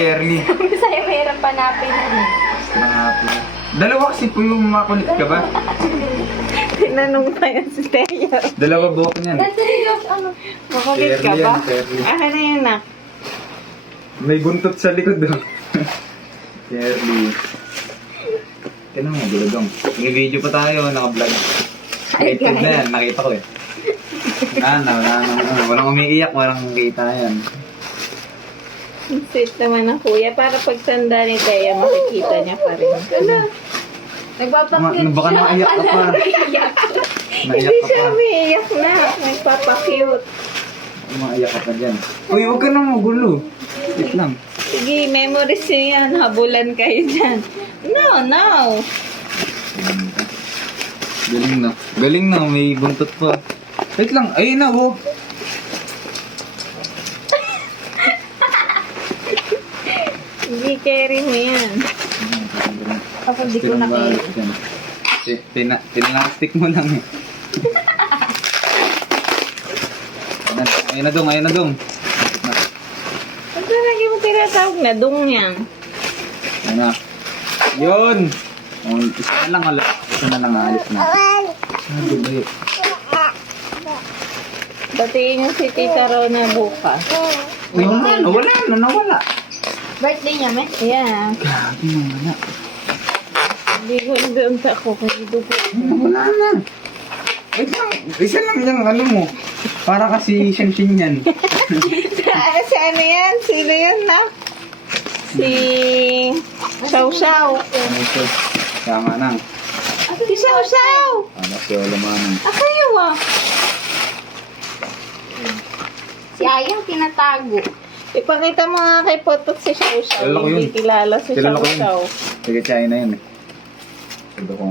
Early. Sa'yo mahirap panapin. Dalawa kasi po yung makulit ka ba? Tinanong pa yan si Teya. Dalawa buhok niyan. Makulit ka Curly ba? yan, curly. Ah, ano yun na? May buntot sa likod doon. Early. Kaya naman, gulagong. May video pa tayo, naka-vlog. Rated na yan, nakita ko eh. Walang umiiyak, walang kita yan. Ang sweet naman ng kuya. Para pagtanda ni Teya, makikita niya pa rin. Nagpapakit Baka naiyak ka pa. Naiyak Hindi ka siya pa. umiiyak na. Nagpapakute. Maiyak ka pa dyan. Uy, huwag ka na magulo. Wait lang. Sige, memories niyo yan. Habulan kayo dyan. No. Galing na. Galing na, may buntot pa. Wait lang, ayun na, oh. Sige, carry mo yan. Kapag di ko nakita. Pinalastik mo lang eh. Ayun na dong. Ang lagi mo tinatawag na dung yan. Ayun na. Yun! Isa na lang, isa na lang, alis na. Sabi ba yun? Batiin niyo si Tita Rona bukas. Uy, nawala. Birthday niya, me? Yeah. Grabe, nawala. Hindi ko doon sa ako. Kasi dugo. Nawala na. Wait lang, isa lang yung ano mo. Para kasi siyang yan. Si ano yan? Sino yun na? Si Shaw. Tama na. Si Shaw. Tama si Olamanang. Kayo ah. Si Ayang tinatago. Ipakita mo nga kay Potot si Shaw. Kilala ko yun. Hindi kilala si Kilala ko yun. Shaw. Sige, China yun eh. Sabi ko